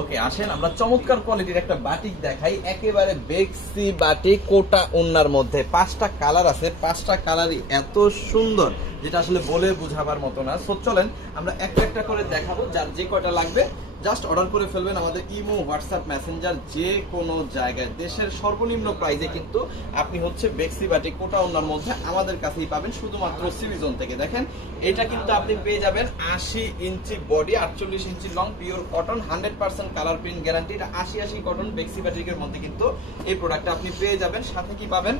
ওকে, আসেন আমরা চমৎকার কোয়ালিটির একটা বাটিক দেখাই, একেবারে বেক্সি বাটিক কোটা ওন্নার মধ্যে। 5টা কালার আছে, 5টা কালারই এত সুন্দর যেটা আসলে বলে বোঝাবার মতো না। সো চলেন আমরা একটা একটা করে দেখাবো, যার যে কয়টা লাগবে জাস্ট অর্ডার করে ফেলবেন আমাদের ইমো, হোয়াটসঅ্যাপ, মেসেঞ্জার, যে কোনো জায়গায়। দেশের সর্বনিম্ন প্রাইসে কিন্তু আপনি হচ্ছে বেক্সি বাটিক কোটা ওন্নার মধ্যে আমাদের কাছেই পাবেন, শুধুমাত্র সিভিজন থেকে। দেখেন এটা কিন্তু আপনি পেয়ে যাবেন 80 inch body, 48 inch long, pure cotton, 100% colour print guarantee. এটা 80 কটন বেক্সি বাটিকের মধ্যে কিন্তু এই প্রোডাক্টটা আপনি পেয়ে যাবেন। সাথে কি পাবেন,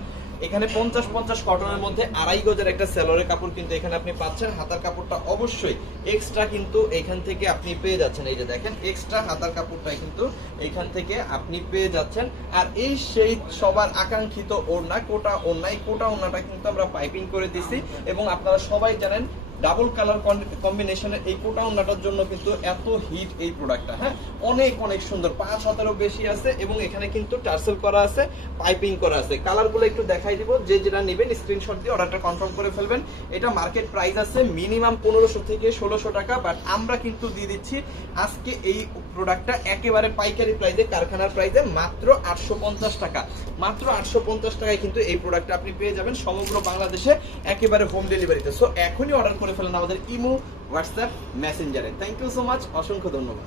এখানে 50 কটনের মধ্যে 2.5 গজের একটা সেলরের কাপড় কিন্তু এখানে আপনি পাচ্ছেন। হাতার কাপড়টা অবশ্যই এক্সট্রা কিন্তু এখান থেকে আপনি পেয়ে যাচ্ছেন। এই যে দেখেন এক্সট্রা হাতার কাপড়টা কিন্তু এখান থেকে আপনি পেয়ে যাচ্ছেন। আর এই সেই সবার আকাঙ্ক্ষিত ওড়না, কোটা ওড়না, এই কোটা ওড়নাটা কিন্তু আমরা পাইপিং করে দিছি এবং আপনারা সবাই জানেন ডাবল কালার কম্বিনেশনের এই কোটা ওড়নাটার জন্য কিন্তু এত হিট এই প্রোডাক্টটা। হ্যাঁ, অনেক অনেক সুন্দর, 5 হাতেরও বেশি আছে এবং এখানে কিন্তু টার্সেল করা আছে, পাইপিং করা আছে। কালারগুলো একটু দেখাই দিব, যে যেটা নেবেন স্ক্রিনশট দিয়ে অর্ডারটা কনফার্ম করে ফেলবেন। এটা মার্কেট প্রাইস আছে মিনিমাম 1500 থেকে 1600 টাকা, বাট আমরা কিন্তু দিয়ে দিচ্ছি আজকে এই প্রোডাক্টটা একেবারে পাইকারি প্রাইসে, কারখানার প্রাইসে মাত্র 850 টাকা। মাত্র 850 টাকায় কিন্তু এই প্রোডাক্টটা আপনি পেয়ে যাবেন সমগ্র বাংলাদেশে একেবারে হোম ডেলিভারিতে। সো এখনই অর্ডার করে ফেলেন আমাদের ইমো, হোয়াটসঅ্যাপ, মেসেঞ্জারে। থ্যাংক ইউ সো মাচ, অসংখ্য ধন্যবাদ।